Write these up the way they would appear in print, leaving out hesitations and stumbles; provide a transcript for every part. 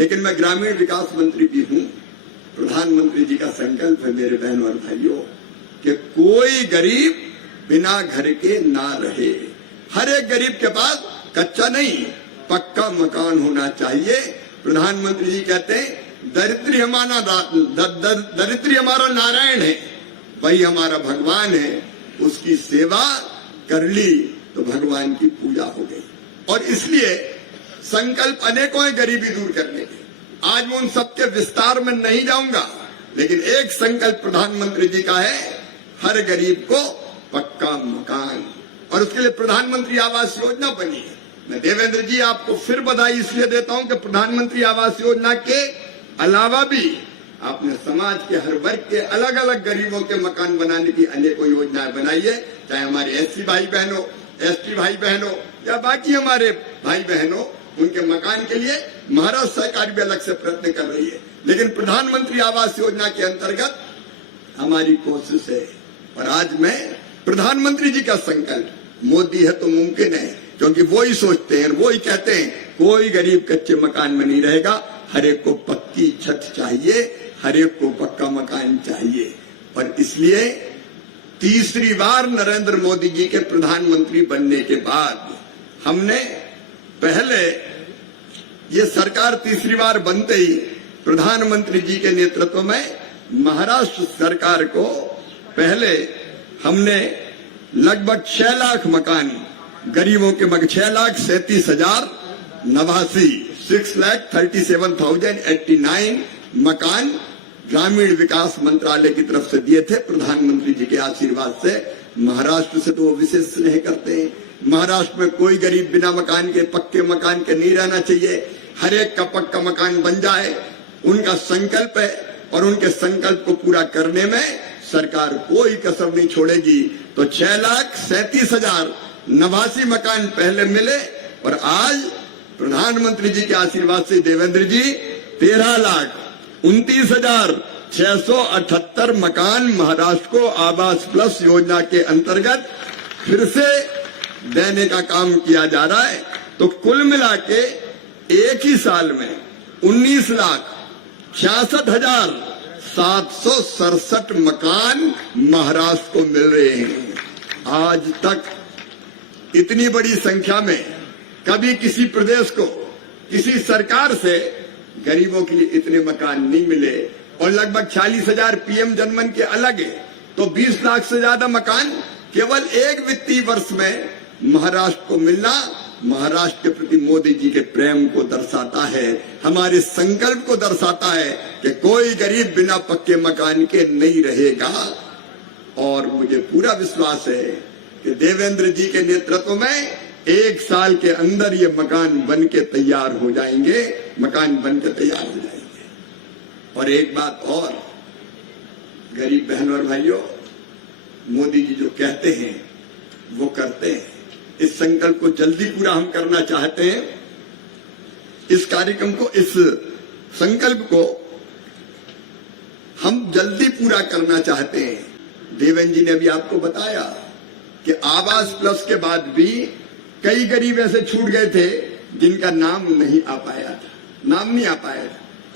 लेकिन मैं ग्रामीण विकास मंत्री भी हूं। प्रधानमंत्री जी का संकल्प है मेरे बहनों और भाइयों कि कोई गरीब बिना घर के ना रहे। हर एक गरीब के पास कच्चा नहीं पक्का मकान होना चाहिए। प्रधानमंत्री जी कहते हैं दरिद्री हमारा नारायण है, वही हमारा भगवान है। उसकी सेवा कर ली तो भगवान की पूजा हो गई। और इसलिए संकल्प अनेकों है गरीबी दूर करने के। आज मैं उन सबके विस्तार में नहीं जाऊंगा, लेकिन एक संकल्प प्रधानमंत्री जी का है, हर गरीब को पक्का मकान। और उसके लिए प्रधानमंत्री आवास योजना बनी है। मैं देवेंद्र जी आपको फिर बधाई इसलिए देता हूं कि प्रधानमंत्री आवास योजना के अलावा भी आपने समाज के हर वर्ग के अलग अलग गरीबों के मकान बनाने की अनेकों योजनाएं बनाई है। चाहे हमारे एससी भाई बहनों, एसटी भाई बहनों या बाकी हमारे भाई बहनों, उनके मकान के लिए महाराष्ट्र सरकार भी अलग से प्रयत्न कर रही है। लेकिन प्रधानमंत्री आवास योजना के अंतर्गत हमारी कोशिश है। और आज मैं प्रधानमंत्री जी का संकल्प, मोदी है तो मुमकिन है, क्योंकि वो ही सोचते हैं, वो ही कहते हैं कोई गरीब कच्चे मकान में नहीं रहेगा, हर एक को पक्की छत चाहिए, हर एक को पक्का मकान चाहिए। और इसलिए तीसरी बार नरेंद्र मोदी जी के प्रधानमंत्री बनने के बाद हमने पहले ये सरकार तीसरी बार बनते ही प्रधानमंत्री जी के नेतृत्व में महाराष्ट्र सरकार को पहले हमने लगभग 6 लाख मकान गरीबों के 6,37,089 मकान ग्रामीण विकास मंत्रालय की तरफ से दिए थे। प्रधानमंत्री जी के आशीर्वाद से महाराष्ट्र से तो वो विशेष स्नेह करते हैं। महाराष्ट्र में कोई गरीब बिना मकान के, पक्के मकान के नहीं रहना चाहिए, हर एक का पक्का मकान बन जाए, उनका संकल्प है। और उनके संकल्प को पूरा करने में सरकार कोई कसर नहीं छोड़ेगी। तो 6,37,089 मकान पहले मिले और आज प्रधानमंत्री जी के आशीर्वाद से देवेंद्र जी 13,29,678 मकान महाराष्ट्र को आवास प्लस योजना के अंतर्गत फिर से देने का काम किया जा रहा है। तो कुल मिला के एक ही साल में 19,66,767 मकान महाराष्ट्र को मिल रहे हैं। आज तक इतनी बड़ी संख्या में कभी किसी प्रदेश को, किसी सरकार से गरीबों के लिए इतने मकान नहीं मिले। और लगभग 40,000 पीएम जनमन के अलग है, तो 20 लाख से ज्यादा मकान केवल एक वित्तीय वर्ष में महाराष्ट्र को मिलना महाराष्ट्र के प्रति मोदी जी के प्रेम को दर्शाता है, हमारे संकल्प को दर्शाता है कि कोई गरीब बिना पक्के मकान के नहीं रहेगा। और मुझे पूरा विश्वास है कि देवेंद्र जी के नेतृत्व में 1 साल के अंदर ये मकान बन के तैयार हो जाएंगे, मकान बन के तैयार हो जाएंगे। और एक बात और, गरीब बहनों और भाइयों, मोदी जी जो कहते हैं वो करते हैं। इस संकल्प को जल्दी पूरा हम करना चाहते हैं। इस कार्यक्रम को, इस संकल्प को हम जल्दी पूरा करना चाहते हैं। देवेंद्र जी ने भी आपको बताया कि आवास प्लस के बाद भी कई गरीब ऐसे छूट गए थे जिनका नाम नहीं आ पाया था।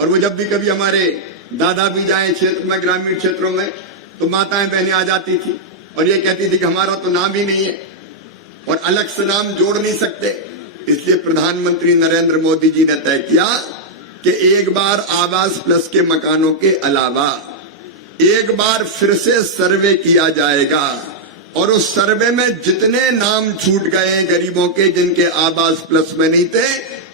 और वो जब भी कभी हमारे दादा भी जाए क्षेत्र में, ग्रामीण क्षेत्रों में, तो माताएं बहनें आ जाती थी और ये कहती थी कि हमारा तो नाम ही नहीं है और अलग से नाम जोड़ नहीं सकते। इसलिए प्रधानमंत्री नरेंद्र मोदी जी ने तय किया कि एक बार आवास प्लस के मकानों के अलावा एक बार फिर से सर्वे किया जाएगा और उस सर्वे में जितने नाम छूट गए गरीबों के, जिनके आवास प्लस में नहीं थे,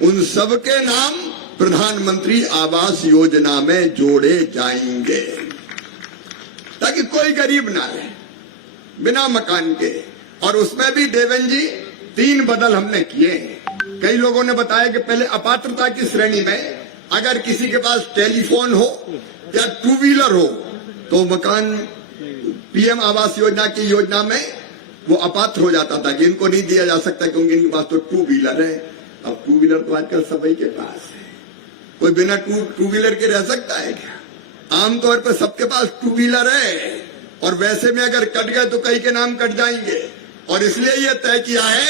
उन सबके नाम प्रधानमंत्री आवास योजना में जोड़े जाएंगे, ताकि कोई गरीब ना रहे बिना मकान के। और उसमें भी देवेंद्र जी 3 बदल हमने किए हैं। कई लोगों ने बताया कि पहले अपात्रता की श्रेणी में अगर किसी के पास टेलीफोन हो या 2 व्हीलर हो तो मकान पीएम आवास योजना की योजना में वो अपात्र हो जाता था कि इनको नहीं दिया जा सकता क्योंकि इनके पास तो 2 व्हीलर है। अब 2 व्हीलर तो आजकल सभी के पास है, कोई बिना 2 व्हीलर के रह सकता है क्या? आमतौर पर सबके पास 2 व्हीलर है और वैसे में अगर कट गए तो कई के नाम कट जाएंगे। और इसलिए यह तय किया है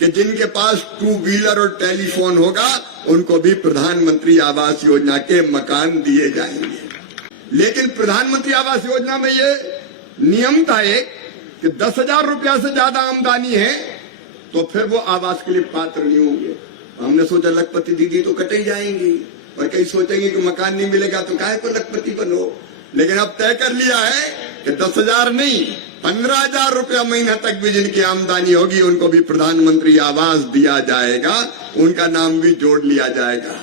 कि कि जिनके पास 2 व्हीलर और टेलीफोन होगा उनको भी प्रधानमंत्री आवास योजना के मकान दिए जाएंगे। लेकिन प्रधानमंत्री आवास योजना में ये नियम था एक कि 10,000 रुपया से ज्यादा आमदनी है तो फिर वो आवास के लिए पात्र नहीं होंगे। हमने सोचा लखपति दीदी तो कटे ही जाएंगी और कई सोचेंगे कि मकान नहीं मिलेगा तो काहे को लखपति बनो। लेकिन अब तय कर लिया है कि 10,000 नहीं 15,000 रुपया महीना तक भी जिनकी आमदनी होगी उनको भी प्रधानमंत्री आवास दिया जाएगा, उनका नाम भी जोड़ लिया जाएगा।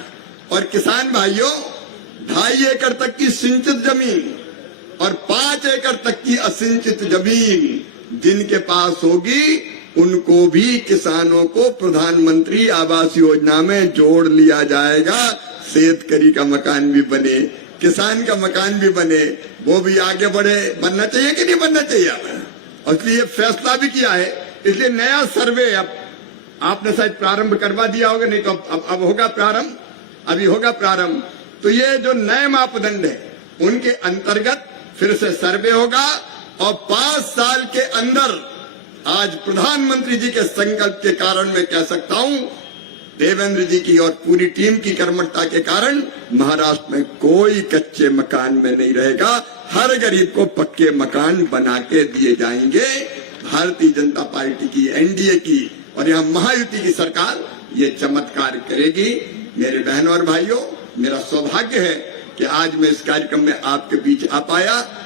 और किसान भाइयों 2.5 एकड़ तक की सिंचित जमीन और 5 एकड़ तक की असिंचित जमीन जिनके पास होगी उनको भी किसानों को प्रधानमंत्री आवास योजना में जोड़ लिया जाएगा। शेतकरी का मकान भी बने, किसान का मकान भी बने, वो भी आगे बढ़े। बनना चाहिए कि नहीं बनना चाहिए? और इसलिए फैसला भी किया है। इसलिए नया सर्वे अब आपने शायद प्रारंभ करवा दिया होगा, नहीं तो अब होगा प्रारंभ, अभी होगा प्रारंभ। तो ये जो नए मापदंड है उनके अंतर्गत फिर से सर्वे होगा और 5 साल के अंदर आज प्रधानमंत्री जी के संकल्प के कारण मैं कह सकता हूं, देवेंद्र जी की और पूरी टीम की कर्मठता के कारण महाराष्ट्र में कोई कच्चे मकान में नहीं रहेगा। हर गरीब को पक्के मकान बना के दिए जाएंगे। भारतीय जनता पार्टी की, एनडीए की और यहां महायुति की सरकार ये चमत्कार करेगी। मेरे बहनों और भाइयों, मेरा सौभाग्य है कि आज मैं इस कार्यक्रम में आपके बीच आ पाया।